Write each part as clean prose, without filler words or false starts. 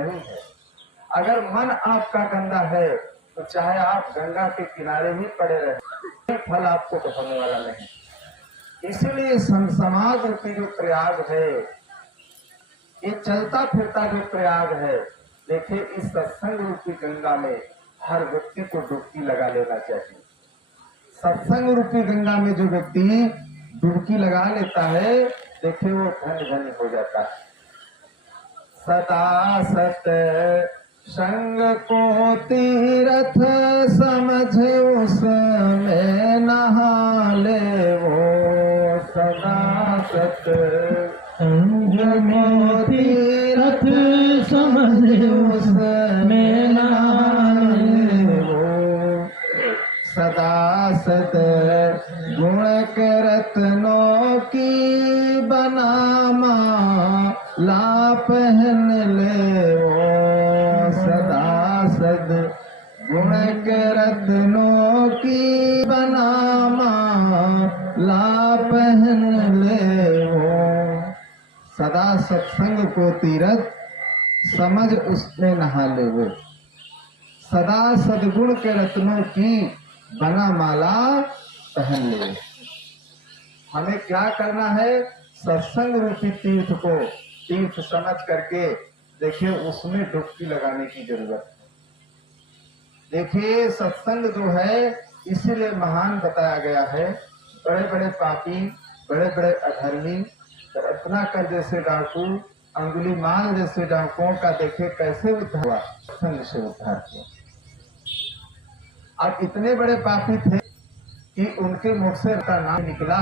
नहीं है। अगर मन आपका गंदा है तो चाहे आप गंगा के किनारे ही पड़े रहे, फल आपको तो होने वाला नहीं। इसीलिए समाज रूपी जो प्रयाग है, ये चलता फिरता जो प्रयाग है, देखिए इस सत्संग रूपी गंगा में हर व्यक्ति को डुबकी लगा लेना चाहिए। सत्संग रूपी गंगा में जो व्यक्ति डुबकी लगा लेता है, देखिए वो धन धन हो जाता है। सदा सत संग को तीर्थ समझ उसमें नहा ले वो, सदा सत संग को तीर्थ समझ उसमें नहा ले वो, सदा सत गुण के रत्नों की बनामा ला पहन ले वो, सदा सद गुण के रत्नों की बनामा ला पहन ले वो, सदा सत्संग को तीरथ समझ उसमें नहा ले वो, सदा सदगुण के रत्नों की बना माला पहन ले। हमें क्या करना है? सत्संग रूपी तीर्थ को तीर्थ समझ करके देखिए उसमें डुबकी लगाने की जरूरत है। देखिए सत्संग जो है इसीलिए महान बताया गया है। बड़े बड़े पापी, बड़े बड़े अधर्मी, रत्नाकर जैसे डाकू, अंगुलीमाल जैसे डाकुओं का देखिए कैसे उद्धार हुआ, सत्संग से उद्धार हुआ। अब इतने बड़े पापी थे कि उनके मुख से का नाम निकला,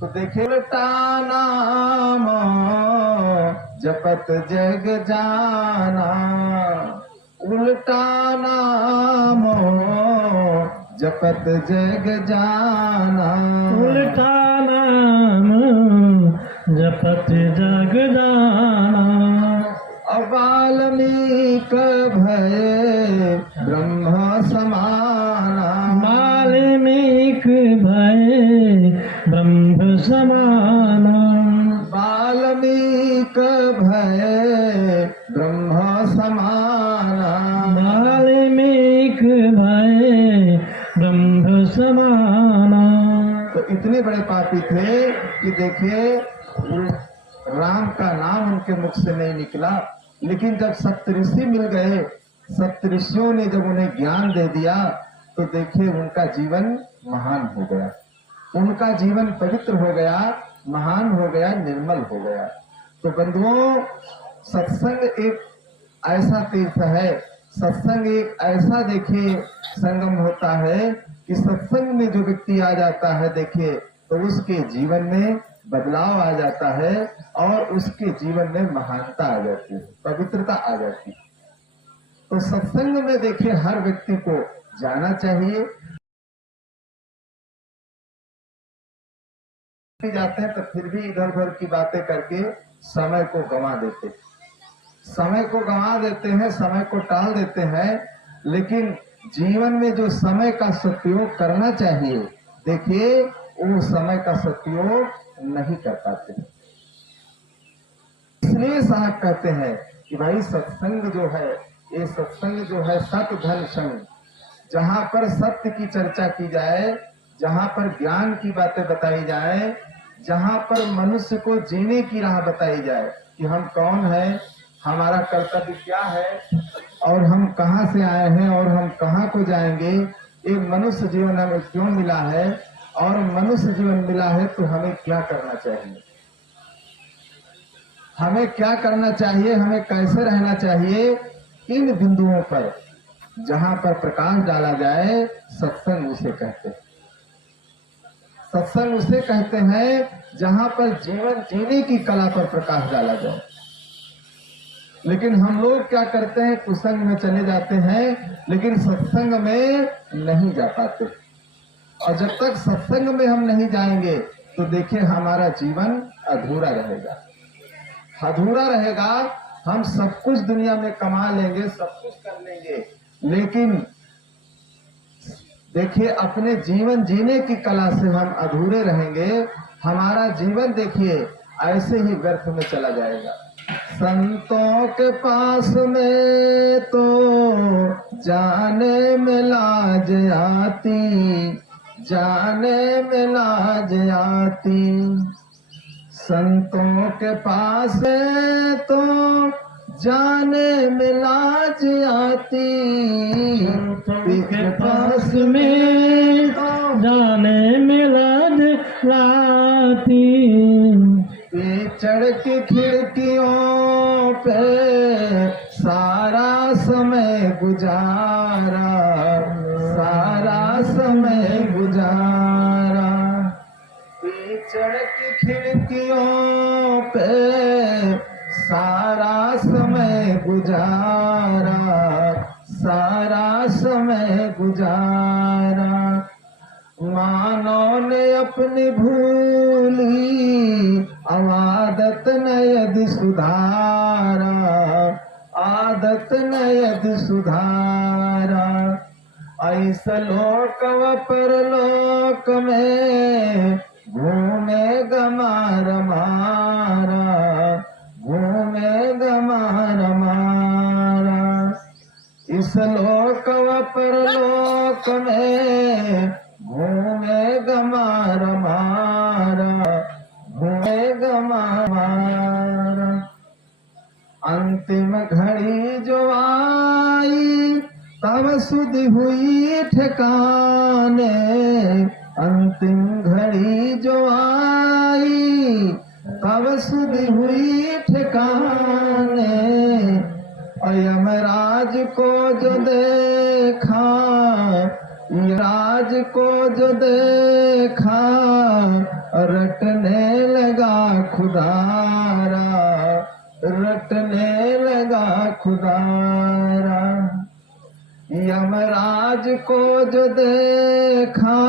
तो देखिए उल्टा नाम जपत जग जाना, उल्टा नाम जपत जग जाना, उल्टा नाम जपत जग जाना, वाल्मीक भय ब्रह्म समाना, वाल्मीक भय ब्रह्म समाना, वाल्मीक भय ब्रह्म समाना, वाल्मीक भय ब्रह्म समाना। तो इतने बड़े पापी थे कि देखिए राम का नाम उनके मुख से नहीं निकला। लेकिन जब सप्तऋषि मिल गए, सप्तऋषियों ने जब उन्हें ज्ञान दे दिया, तो देखिए उनका जीवन महान हो गया, उनका जीवन पवित्र हो गया, महान हो गया, निर्मल हो गया। तो बंधुओं, सत्संग एक ऐसा तीर्थ है, सत्संग एक ऐसा देखिए संगम होता है कि सत्संग में जो व्यक्ति आ जाता है देखिए तो उसके जीवन में बदलाव आ जाता है और उसके जीवन में महानता आ जाती है, पवित्रता आ जाती है। तो सत्संग में देखिए हर व्यक्ति को जाना चाहिए। जाते हैं तो फिर भी इधर उधर की बातें करके समय को गंवा देते, समय को गंवा देते हैं, समय को टाल देते हैं। लेकिन जीवन में जो समय का सदुपयोग करना चाहिए, देखिए वो समय का सदुपयोग नहीं कर पाते। इसलिए साहब कहते हैं कि भाई सत्संग जो है, ये सत्संग जो है सत धन संग, जहाँ पर सत्य की चर्चा की जाए, जहाँ पर ज्ञान की बातें बताई जाए, जहाँ पर मनुष्य को जीने की राह बताई जाए कि हम कौन है, हमारा कर्तव्य क्या है और हम कहाँ से आए हैं और हम कहाँ को जाएंगे, एक मनुष्य जीवन हमें क्यों मिला है और मनुष्य जीवन मिला है तो हमें क्या करना चाहिए, हमें क्या करना चाहिए, हमें कैसे रहना चाहिए, इन बिंदुओं पर जहाँ पर प्रकाश डाला जाए, सत्संग उसे कहते हैं। सत्संग उसे कहते हैं जहाँ पर जीवन जीने की कला पर प्रकाश डाला जाए। लेकिन हम लोग क्या करते हैं, कुसंग में चले जाते हैं लेकिन सत्संग में नहीं जा पाते। और जब तक सत्संग में हम नहीं जाएंगे तो देखिए हमारा जीवन अधूरा रहेगा, अधूरा रहेगा। हम सब कुछ दुनिया में कमा लेंगे, सब कुछ कर लेंगे, लेकिन देखिए अपने जीवन जीने की कला से हम अधूरे रहेंगे। हमारा जीवन देखिए ऐसे ही व्यर्थ में चला जाएगा। संतों के पास में तो जाने में लाज आती, जाने में लाज आती। संतों के पास में तो जाने में लाज आती, के पास में जाने में लाज लाती। चढ़ की खिड़कियों पे सारा समय गुजारा, सारा समय गुजारा। चढ़ की खिड़कियों पे सारा समय गुजारा, सारा समय गुजारा। मानव ने अपनी भूली आदत न यदि सुधारा, आदत न यदि सुधारा। ऐसा लोक व परलोक में घूमेगा मार मारा, घूमेगा मार मारा। इस लोक व परलोक में घूमेगा मार मारा, घूमेगा मारा। अंतिम घड़ी जो आई तब सुधि हुई ठिकाने, अंतिम घड़ी जो आई तब सुधि हुई ठिकाने। यमराज को जो देखा, यमराज को जो देखा रटने लगा खुदारा, रटने लगा खुदारा। यमराज को जो देखा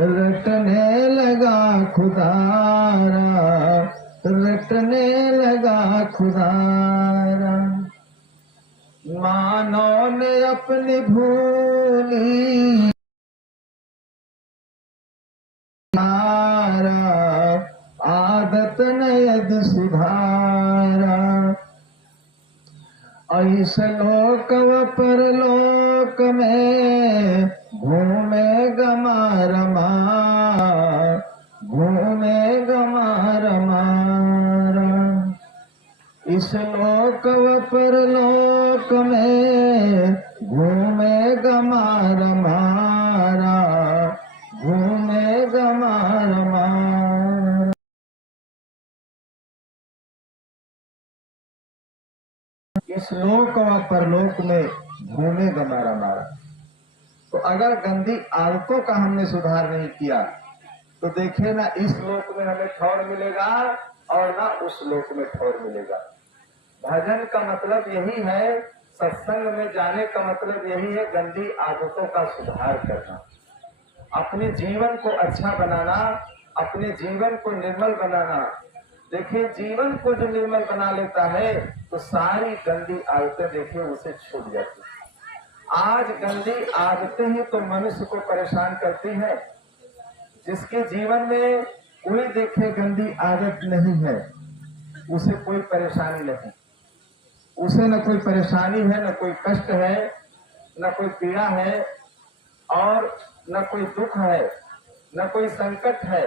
रटने लगा खुदारा, रटने लगा खुदारा। मानव ने अपनी भूली आदत न यदि सुधारा। ऐसे लोक व परलोक में घूमेगा मार मार, घूमेगा मार मार। इस लोक व परलोक में घूमेगा मार मारा, घूमेगा मार मार। इस लोक व परलोक में घूमेगा मारा मारा। तो अगर गंदी आदतों का हमने सुधार नहीं किया तो देखिए ना इस लोक में हमें ठौर मिलेगा और ना उस लोक में ठौर मिलेगा। भजन का मतलब यही है, सत्संग में जाने का मतलब यही है, गंदी आदतों का सुधार करना, अपने जीवन को अच्छा बनाना, अपने जीवन को निर्मल बनाना। देखिए जीवन को जो निर्मल बना लेता है तो सारी गंदी आदतें देखिए उसे छूट जाती है। आज गंदी आदतें ही तो मनुष्य को परेशान करती है। जिसके जीवन में कोई देखे गंदी आदत नहीं है उसे कोई परेशानी नहीं, उसे न कोई परेशानी है, न कोई कष्ट है, न कोई पीड़ा है और न कोई दुख है, न कोई संकट है,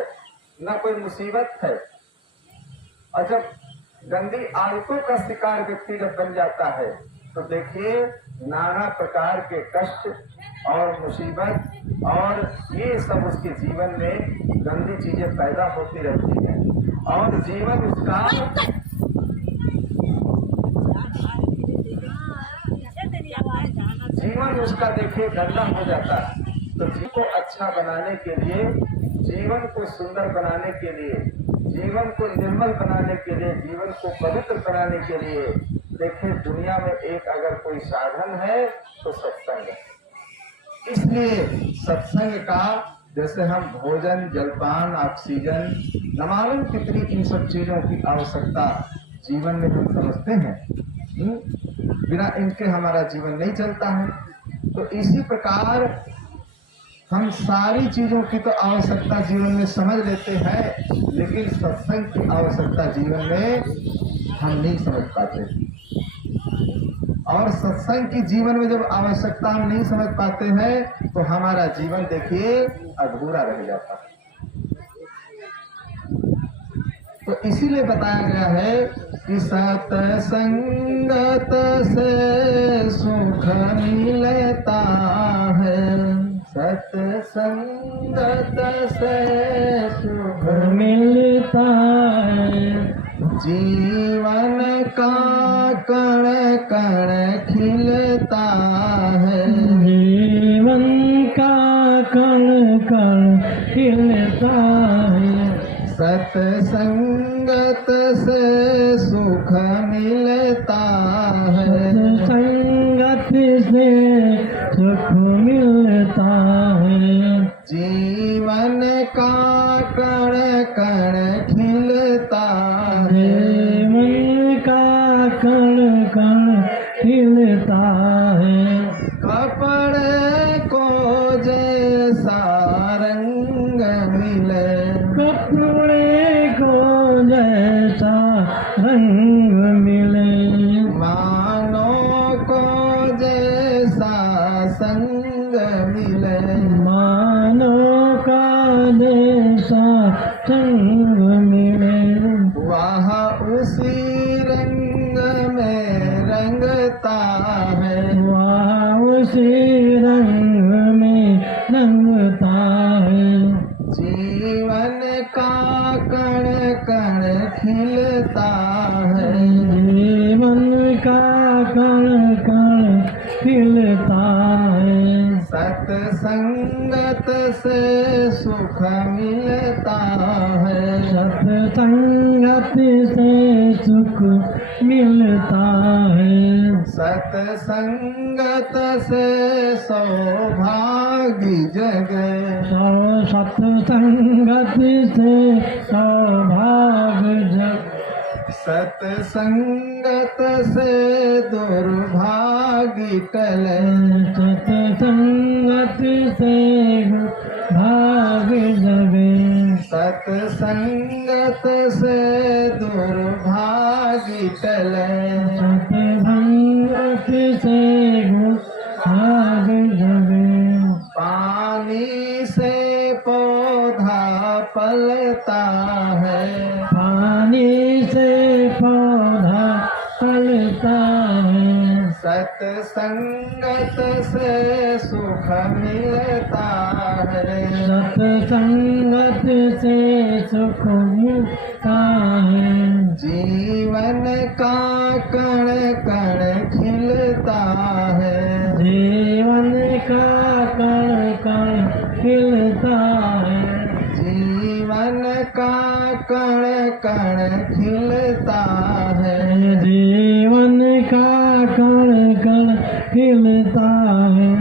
न कोई मुसीबत है। और जब गंदी आदतों का शिकार व्यक्ति जब बन जाता है तो देखिए नाना प्रकार के कष्ट और मुसीबत और ये सब उसके जीवन में गंदी चीजें पैदा होती रहती हैं और जीवन उसका देखिए गंदा हो जाता है। तो जीवन को अच्छा बनाने के लिए, जीवन को सुंदर बनाने के लिए, जीवन को निर्मल बनाने के लिए, जीवन को पवित्र बनाने के लिए देखिए दुनिया में एक अगर कोई साधन है तो सत्संग है। इसलिए सत्संग का जैसे हम भोजन, जलपान, ऑक्सीजन, न मालूम कितनी इन सब चीजों की आवश्यकता जीवन में हम समझते हैं, बिना इनके हमारा जीवन नहीं चलता है। तो इसी प्रकार हम सारी चीजों की तो आवश्यकता जीवन में समझ लेते हैं, लेकिन सत्संग की आवश्यकता जीवन में हम नहीं समझ पाते। और सत्संग की जीवन में जब आवश्यकता हम नहीं समझ पाते हैं तो हमारा जीवन देखिए अधूरा रह जाता है। तो इसीलिए बताया गया है कि सत्संगत से सुख मिलता है, सत्संगत से सुख मिलता है, जीवन का कण कण खिलता है, जीवन का कण कण खिलता है, सत्संगत से सुख मिलता है, संगत से सुख मिलता है, जीवन का कण कण खिलता है, जीवन का कण कण खिलता है, कपड़े को जैसा रंग मिले, कपड़े को जैसा रंग मिले, मानो को जैसा संग मिले, मानो का जैसा संग मिले, वह उसी रंग में रंगता है, वह उसी रंग में रंगता है, जीवन का कण कण खिलता है, जीवन का कण कण खिलता है, सत्संगत से सुख मिलता है, सत्संगत से सुख मिलता है, सत्संगत से सौभाग्य जगे, सत्संगत से सौभाग्य जग, सत्संगत से दुर्भाग्य टले, सत्संगत से भाग्य जगे, सत्संगत से दुर्भाग्य टले, सत्संगत से भाग्य जगे, पानी से पौधा पलता है, पानी से पौधा फलता है, सत्संगत से सुख मिलता है, सत्संगत से सुख मिलता है, जीवन का कण कण खिलता है, जीवन का कण कण खिलता है, जीवन का कण कण खिलता है, जीवन का कण कण खिलता है,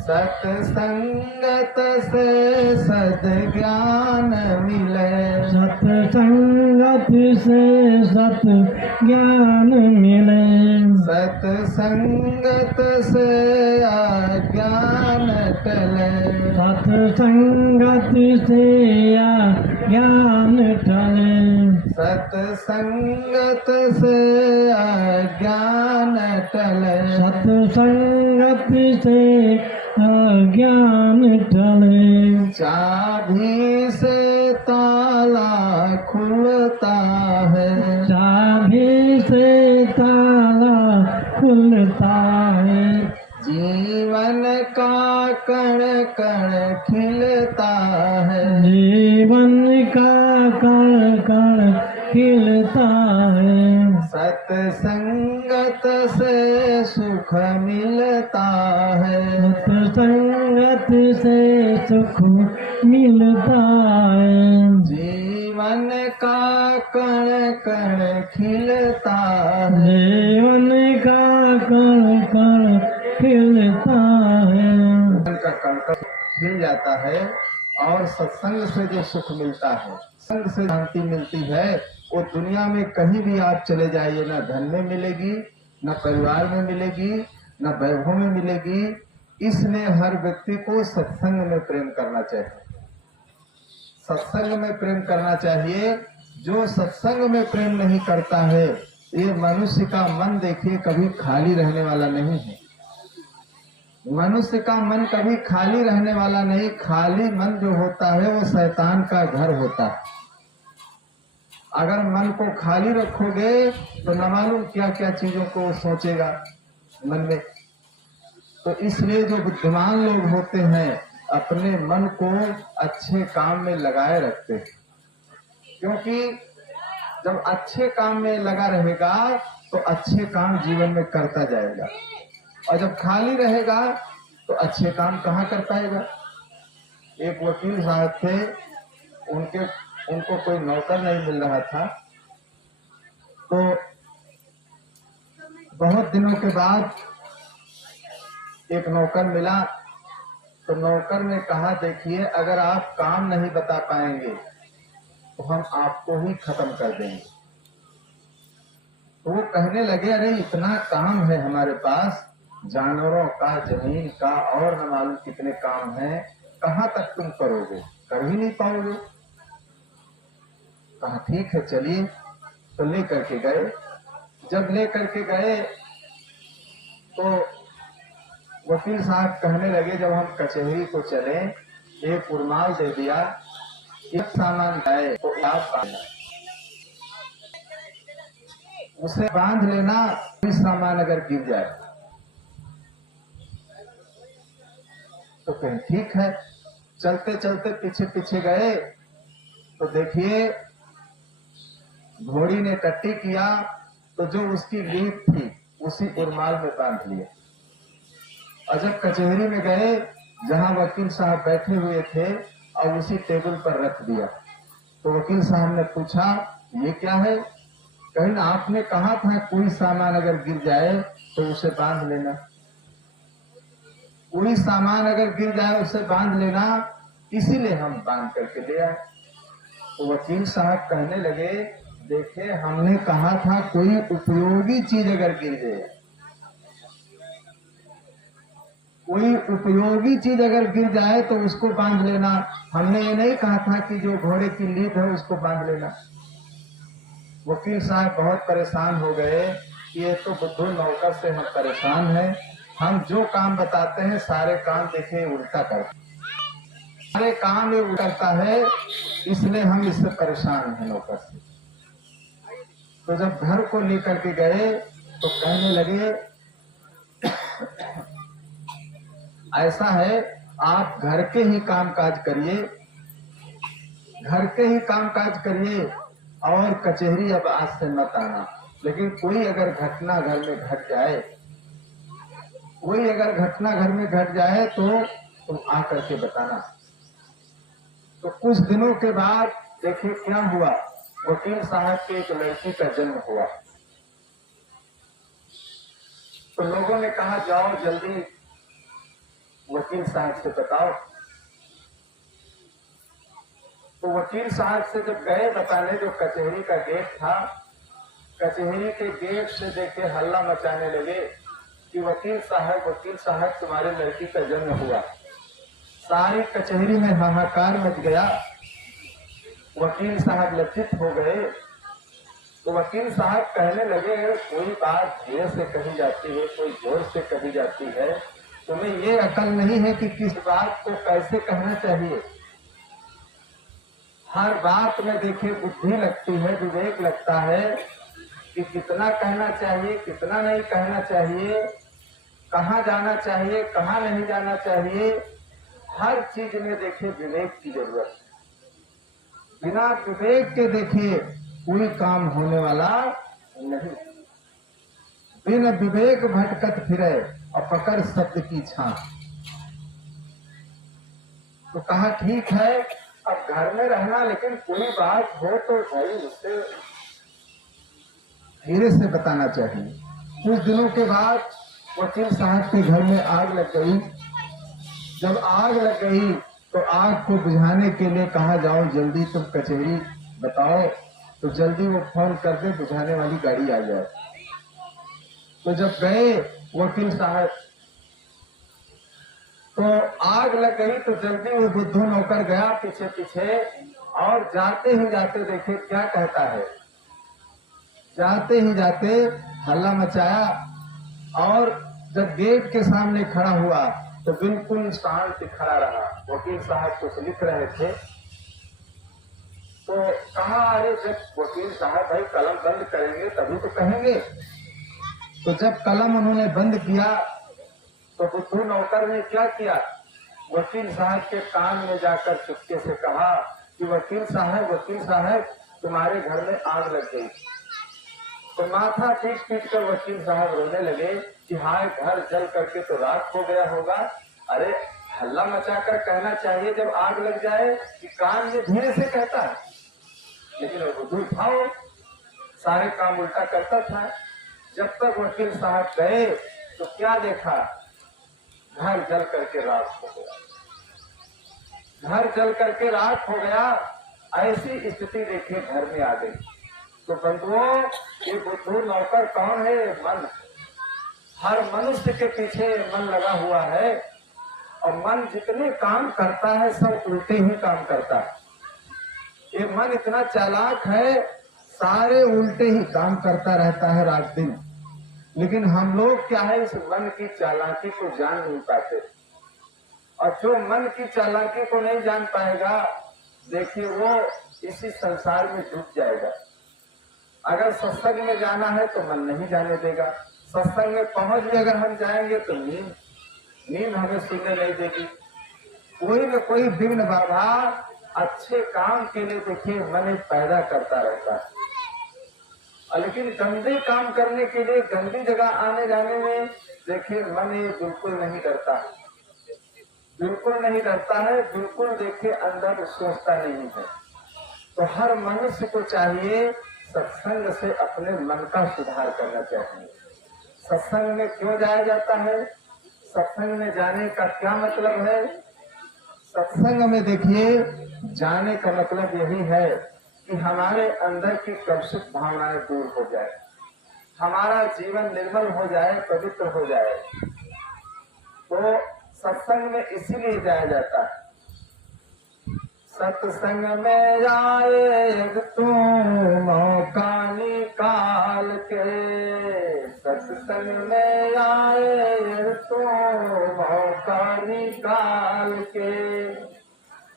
सत्संगत से सद्ज्ञान मिले, सत्संगत से सत ज्ञान मिले, सत्संगत से अज्ञान टले, सत्संगत से ज्ञान टले, सत्संगत से अज्ञान टले, सत्संगत से ज्ञान टले, चाबी से ताला खुलता है, चाबी से ताला खुलता है, जीवन का कण कण खिलता है, जीवन का कण कण खिलता है, सत्संगत से सुख मिलता है, सत्संगत से सुख मिलता है, जीवन का कण कण खिलता है, जीवन का कण कण खिलता है, जीवन का कण कण खिल जाता है। और सत्संग से जो सुख मिलता है, संग से शांति मिलती है, वो दुनिया में कहीं भी आप चले जाइए, न धन में मिलेगी, न परिवार में मिलेगी, न वैभव में मिलेगी। इसलिए हर व्यक्ति को सत्संग में प्रेम करना चाहिए, सत्संग में प्रेम करना चाहिए। जो सत्संग में प्रेम नहीं करता है ये मनुष्य का मन देखिए कभी खाली रहने वाला नहीं है। मनुष्य का मन कभी खाली रहने वाला नहीं। खाली मन जो होता है वो शैतान का घर होता है। अगर मन को खाली रखोगे तो न मालूम क्या क्या चीजों को सोचेगा मन में। तो इसलिए जो बुद्धिमान लोग होते हैं अपने मन को अच्छे काम में लगाए रखते हैं, क्योंकि जब अच्छे काम में लगा रहेगा तो अच्छे काम जीवन में करता जाएगा, और जब खाली रहेगा तो अच्छे काम कहाँ कर पाएगा। एक वकील साहब थे, उनको कोई नौकर नहीं मिल रहा था, तो बहुत दिनों के बाद एक नौकर मिला। तो नौकर ने कहा, देखिए अगर आप काम नहीं बता पाएंगे तो हम आपको ही खत्म कर देंगे। तो वो कहने लगे, अरे इतना काम है हमारे पास, जानवरों का, जमीन का, और न मालूम कितने काम हैं, कहाँ तक तुम करोगे, कर ही नहीं पाओगे। कहा ठीक है चलिए। तो ले करके गए। जब ले करके गए तो वकील साहब कहने लगे, जब हम कचहरी को चले, एक उर्माल दे दिया, एक सामान लाए तो आप बांधना, उसे बांध लेना, कोई सामान अगर गिर जाए तो कहीं ठीक है। चलते चलते पीछे पीछे गए तो देखिए घोड़ी ने टट्टी किया तो जो उसकी लीक थी उसी उर्माल में बांध लिया। और जब कचहरी में गए जहां वकील साहब बैठे हुए थे और उसी टेबल पर रख दिया, तो वकील साहब ने पूछा, ये क्या है? कहीं ना आपने कहा था कोई सामान अगर गिर जाए तो उसे बांध लेना, कोई सामान अगर गिर जाए उसे बांध लेना, इसीलिए हम बांध करके ले आए। तो वकील साहब कहने लगे, देखे हमने कहा था कोई उपयोगी चीज अगर गिर जाए, कोई उपयोगी चीज अगर गिर जाए तो उसको बांध लेना, हमने ये नहीं कहा था कि जो घोड़े की लीद है उसको बांध लेना। वकील साहब बहुत परेशान हो गए कि ये तो बुद्धू नौकर से हम परेशान हैं, हम जो काम बताते हैं सारे काम देखे उल्टा करते, सारे काम ये उल्टा करता है, इसलिए हम इससे परेशान हैं नौकर से। तो जब घर को लेकर के गए तो कहने लगे, ऐसा है आप घर के ही काम काज करिए, घर के ही काम काज करिए और कचहरी अब आज से मत आना। लेकिन कोई अगर घटना घर में घट जाए, कोई अगर घटना घर में घट जाए तो तुम आकर के बताना। तो कुछ दिनों के बाद देखिए क्या हुआ, वकील साहब के एक लड़की का जन्म हुआ। तो लोगों ने कहा जाओ जल्दी वकील साहब से बताओ। तो वकील साहब से जब गए बताने, जो कचहरी का गेट था, कचहरी के गेट से देखे हल्ला मचाने लगे कि वकील साहब तुम्हारे लड़की का जन्म हुआ। सारी कचहरी में हाहाकार मच गया। वकील साहब लज्जित हो गए। तो वकील साहब कहने लगे, कोई बात धीरे से कही जाती है, कोई जोर से कही जाती है, तुम्हें ये अकल नहीं है कि किस बात को कैसे कहना चाहिए। हर बात में देखिए बुद्धि लगती है, विवेक लगता है कि कितना कहना चाहिए, कितना नहीं कहना चाहिए, कहाँ जाना चाहिए, कहाँ नहीं जाना चाहिए। हर चीज में देखिए विवेक की जरूरत है। बिना विवेक के देखिए कोई काम होने वाला नहीं। बिन विवेक भटकत फिरे और पकड़ शब्द की छां। तो कहा ठीक है, अब घर में रहना, लेकिन कोई बात हो तो भाई उससे धीरे से बताना चाहिए। कुछ दिनों के बाद वकील साहब के घर में आग लग गई। जब आग लग गई तो आग को बुझाने के लिए कहा, जाओ जल्दी तुम कचहरी बताओ, तो जल्दी वो फोन कर दे बुझाने वाली गाड़ी आ जाए। तो जब गए वकील साहब, तो आग लग गई, तो जल्दी वो बुद्धू नौकर गया पीछे पीछे, और जाते ही जाते देखे क्या कहता है, जाते ही जाते हल्ला मचाया और जब गेट के सामने खड़ा हुआ तो बिल्कुल शांत खड़ा रहा। वकील साहब कुछ लिख रहे थे तो कहा, अरे जब वकील साहब भाई कलम बंद करेंगे तभी तो कहेंगे। तो जब कलम उन्होंने बंद किया तो बुद्धू नौकर ने क्या किया, वकील साहब के कान में जाकर चुपके से कहा कि वकील साहब तुम्हारे घर में आग लग गई। तो माथा पीट पीट कर वकील साहब रोने लगे कि हाय घर जल करके तो राख हो गया होगा। अरे हल्ला मचाकर कहना चाहिए जब आग लग जाए कि कान में धीरे से कहता है, लेकिन वो बुद्धू था, वो सारे काम उल्टा करता था। जब तक वकील साहब गए तो क्या देखा, घर जल करके राख हो गया। घर जल करके राख हो गया। ऐसी स्थिति देखिए घर में आ गई। तो बंधुओं, ये बुद्धू नौकर कौन है? मन। हर मनुष्य के पीछे मन लगा हुआ है और मन जितने काम करता है सब उल्टे ही काम करता है। ये मन इतना चालाक है, सारे उल्टे ही काम करता रहता है रात दिन। लेकिन हम लोग क्या है, इस मन की चालाकी को जान नहीं पाते। और जो मन की चालाकी को नहीं जान पाएगा, देखिए वो इसी संसार में डूब जाएगा। अगर सत्संग में जाना है तो मन नहीं जाने देगा। सत्संग में पहुंच भी अगर हम जाएंगे तो नींद हमें सुनने नहीं देगी। कोई न कोई विघ्न बाधा अच्छे काम के लिए देखिए मन पैदा करता रहता है, और लेकिन गंदे काम करने के लिए गंदी जगह आने जाने में देखिए मन बिल्कुल नहीं डरता, बिल्कुल नहीं डरता है, बिल्कुल देखिए अंदर सोचता नहीं है। तो हर मनुष्य को चाहिए सत्संग से अपने मन का सुधार करना चाहिए। सत्संग में क्यों जाया जाता है? सत्संग में जाने का क्या मतलब है? सत्संग में देखिए जाने का मतलब यही है कि हमारे अंदर की कलुषित भावनाएं दूर हो जाए, हमारा जीवन निर्मल हो जाए, पवित्र हो जाए। तो सत्संग में इसीलिए जाया जाता है। सत्संग में जाए तू मौका निकाल के, सत्संग में आए तू मौका निकाल के,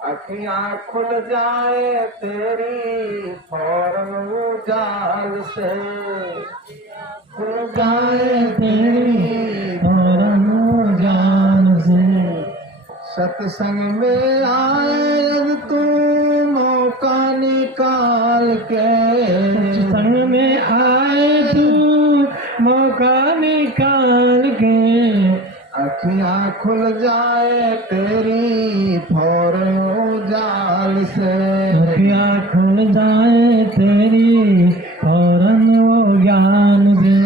अखियां खुल जाए तेरी फौरन उजाल से, खुल जाए तेरी फौरन उजाल से। सत्संग में आए तू मौका निकाल के, सत्संग में आए तू मौका निकाल के, अखियां खुल जाए तेरी फौरन उजाल से, अखियां खुल जाए तेरी फौरन ज्ञान से,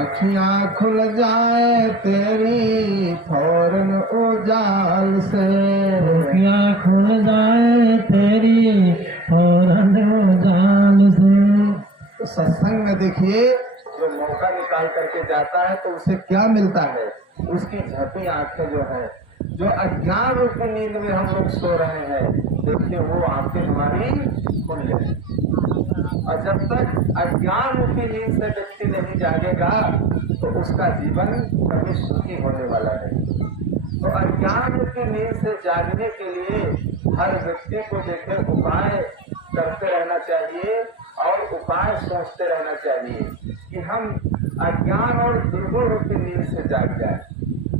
अखियां खुल जाए तेरी फौरन उजाल से, अखियां खुल जाए तेरी फौरन उजाल से। तो सत्संग में देखिए जो मौका निकाल करके जाता है तो उसे क्या मिलता है? उसकी झपी आंखें जो है, जो अज्ञान रूपी नींद में हम लोग सो रहे हैं, देखिए वो आंखें हमारी खुल जाए। और जब तक अज्ञान रूपी नींद से व्यक्ति नहीं जागेगा तो उसका जीवन कभी सुखी होने वाला नहीं। तो अज्ञान रूपी नींद से जागने के लिए हर व्यक्ति को देखे उपाय करते रहना चाहिए और उपाय सोचते रहना चाहिए कि हम अज्ञान और दुर्गुण रूपी नींद से जाग जाए।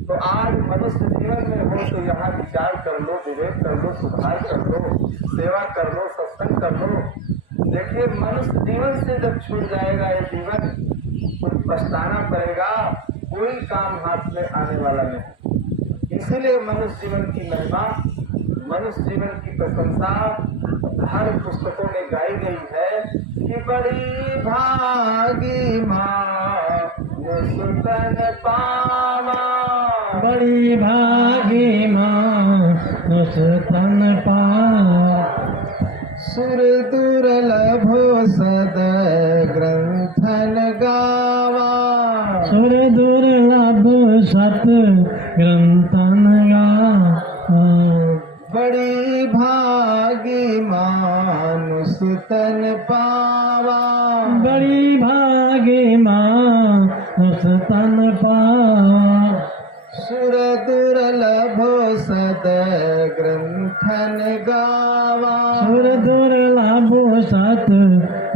तो आज मनुष्य जीवन में हो तो यहाँ विचार कर लो, विवेक कर लो, सुधार कर लो, सेवा कर लो, सत्संग कर लो। देखिए मनुष्य जीवन से जब छूट जाएगा ये जीवन, कुछ पछताना पड़ेगा, कोई काम हाथ में आने वाला नहीं। इसीलिए मनुष्य जीवन की महिमा, मनुष्य जीवन की प्रशंसा हर पुस्तकों में गाई गई है कि बड़ी भागी माँ सुतन पावा, बड़ी भागी माँ सुतन पावा, सुर दुर्लभ सद ग्रंथन गावा, सुर दुर्लभ सत ग्रंथन गावा, बड़ी भागी मानुष तन पावा, बड़ी भागी उस तन पावा। सुर दुर्लभो सद ग्रंथन गावा। सुर दुर्लभो सत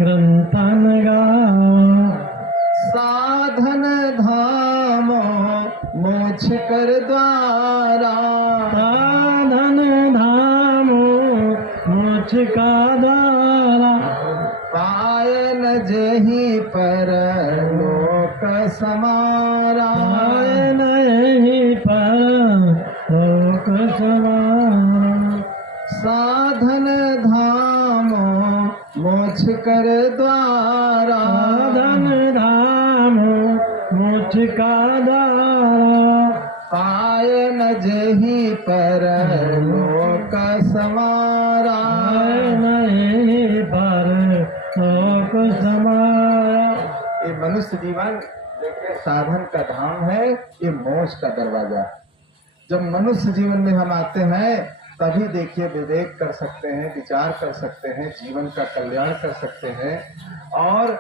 ग्रंथन गावा। साधन धामो मोक्ष कर द्वारा। साधन धामो मोक्ष का द्वारा। पायन जही पर लोक समारा। पायन यही पर लोक समारा। साधन धामो मोक्ष कर द्वारा। साधन धाम मोक्ष का द्वारा। पायन जही पर लोक समारा। नहीं पर लोक समारा। ये मनुष्य जीवन देखिए साधन का धाम है, ये मोक्ष का दरवाजा है। जब मनुष्य जीवन में हम आते हैं तभी देखिए विवेक कर सकते हैं, विचार कर सकते हैं, जीवन का कल्याण कर सकते हैं और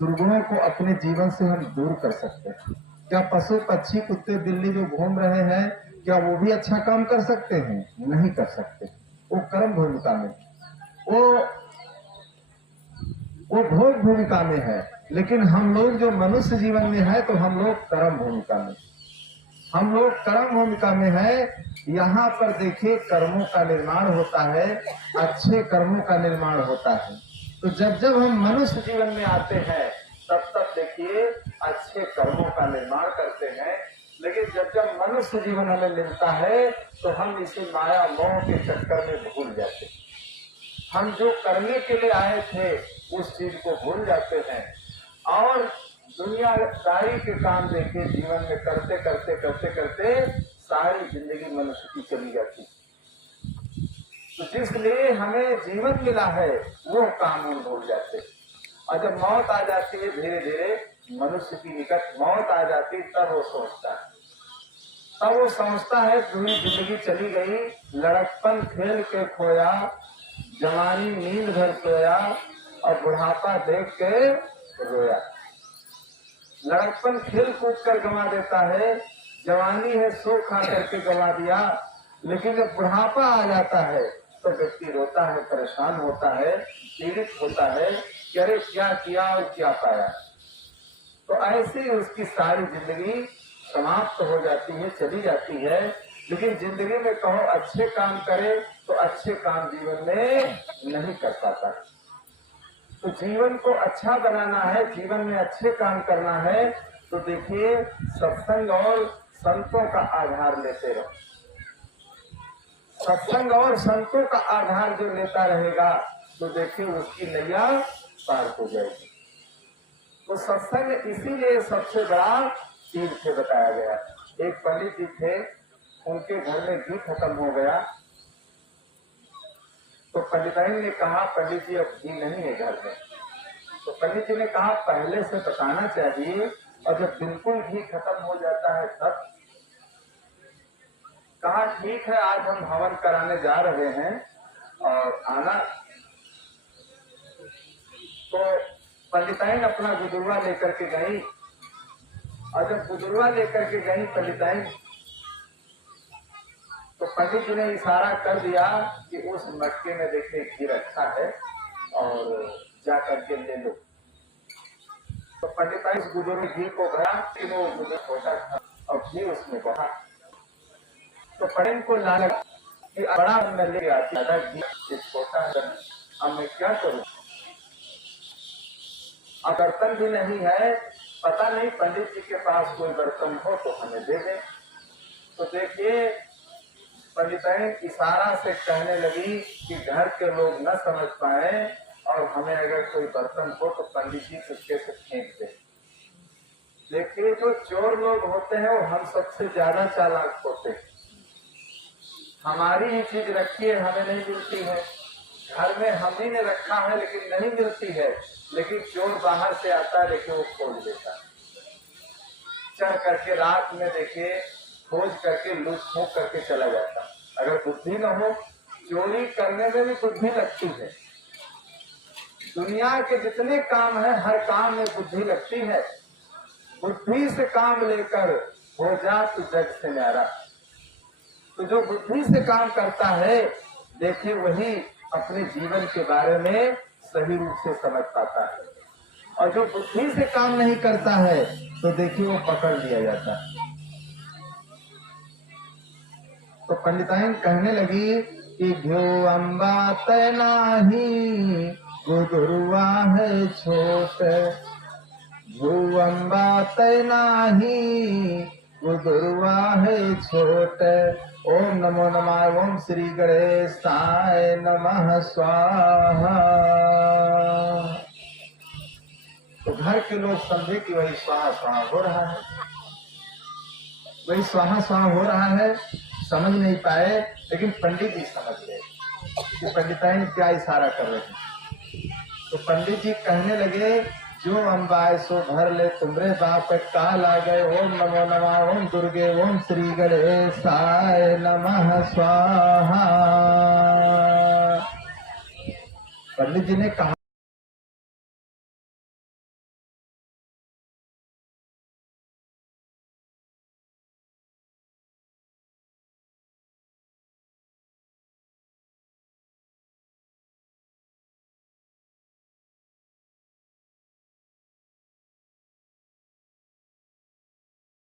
दुर्गुणों को अपने जीवन से हम दूर कर सकते हैं। क्या पशु पक्षी कुत्ते बिल्ली जो घूम रहे हैं क्या वो भी अच्छा काम कर सकते हैं? नहीं कर सकते। वो कर्म भूमिका में, वो भोग भूमिका में है। लेकिन हम लोग जो मनुष्य जीवन में है तो हम लोग कर्म भूमिका में, हम लोग कर्म भूमिका में है। यहाँ पर देखिए कर्मों का निर्माण होता है, अच्छे कर्मों का निर्माण होता है। तो जब जब हम मनुष्य जीवन में आते हैं तब तब देखिए अच्छे कर्मों का निर्माण करते हैं। लेकिन जब जब मनुष्य जीवन हमें मिलता है तो हम इसे माया मोह के चक्कर में भूल जाते हैं। हम जो करने के लिए आए थे उस चीज को भूल जाते हैं और दुनियादारी के काम देखिए जीवन में करते करते करते करते सारी जिंदगी मनुष्य की चली जाती। तो जिस लिए हमें जीवन मिला है वो काम हम भूल जाते। और जब मौत आ जाती है धीरे धीरे मनुष्य की निकट मौत आ जाती तब वो सोचता है, तब वो समझता है पूरी जिंदगी चली गई, लड़कपन खेल के खोया, जवानी नींद भर सोया और बुढ़ापा देख के रोया। लड़कपन खेल कूद कर गंवा देता है, जवानी है सो खा करके गंवा दिया। लेकिन जब बुढ़ापा आ जाता है तो व्यक्ति रोता है, परेशान होता है, पीड़ित होता है कि अरे क्या किया और क्या पाया। तो ऐसे उसकी सारी जिंदगी समाप्त हो जाती है, चली जाती है। लेकिन जिंदगी में कहो अच्छे काम करे तो अच्छे काम जीवन में नहीं कर पाता। तो जीवन को अच्छा बनाना है, जीवन में अच्छे काम करना है तो देखिए सत्संग और संतों का आधार लेते रहो। सत्संग और संतों का आधार जो लेता रहेगा तो देखिए उसकी नैया पार हो जाएगी। तो सत्संग इसीलिए सबसे बड़ा तीर्थ बताया गया। एक पंडित जी थे, उनके घर में घी खत्म हो गया तो पंडिताइन ने कहा पंडित जी अब घी नहीं है घर में। तो पंडित जी ने कहा पहले से बताना चाहिए, और जब बिल्कुल घी खत्म हो जाता है तब। कहा ठीक है आज हम हवन कराने जा रहे हैं और आना। तो पंडिताइन अपना गुदुरवा लेकर के गई और जब गुदुरवा लेकर के गई पंडिताइन तो पंडित जी ने इशारा कर दिया कि उस मटके में देखिए घी रखा है और जा करके ले लो। तो पंडिताइन उस गुदुरवे घी को गया कि वो गुदुर छोटा था और घी उसमें बहा। तो पंडित को लालच कि बड़ा मैं ले आती ज्यादा घी छोटा है, अब मैं क्या करूं। अब बर्तन भी नहीं है, पता नहीं पंडित जी के पास कोई बर्तन हो तो हमें दे दे। तो देखिए पंडिताइन इशारा से कहने लगी कि घर के लोग न समझ पाए और हमें अगर कोई बर्तन हो तो पंडित जी चुपके से फेंक दे। देखिए जो चोर लोग होते हैं वो हम सबसे ज्यादा चालाक होते हैं। हमारी ही चीज रखी है हमें नहीं मिलती है, घर में हम ही ने रखा है लेकिन नहीं मिलती है। लेकिन चोर बाहर से आता है देखिए वो खोज लेता है, चढ़ करके रात में देखिए खोज करके लूट फूक करके चला जाता। अगर बुद्धि न हो चोरी करने में भी बुद्धि लगती है। दुनिया के जितने काम है हर काम में बुद्धि लगती है। बुद्धि से काम लेकर हो जा तू जग से न्यारा। तो जो बुद्धि से काम करता है, देखिए वही अपने जीवन के बारे में सही रूप से समझ पाता है, और जो बुद्धि से काम नहीं करता है तो देखिए वो पकड़ लिया जाता है। तो पंडिताइन कहने लगी कि घ्यो अम्बा तैनाही गुदरुआ है छोट, घ्यो अम्बा तैनाही गुदरुआ है छोट। ओम नमो नमः। ओम श्री गणेशाय नमः स्वाहा। तो घर के लोग समझे कि वही स्वाहा स्वाहा हो रहा है, वही स्वाहा स्वाहा हो रहा है, समझ नहीं पाए, लेकिन पंडित जी समझ गए कि पंडिताइन क्या इशारा कर रहे हैं। तो पंडित जी कहने लगे जो अम्बाए सो भर ले तुमरे बाप काल आ गए। ओम नमो नमः। ओम दुर्गे। ओम श्री गणेशाय नमः स्वाहा। पंडित जी ने कहा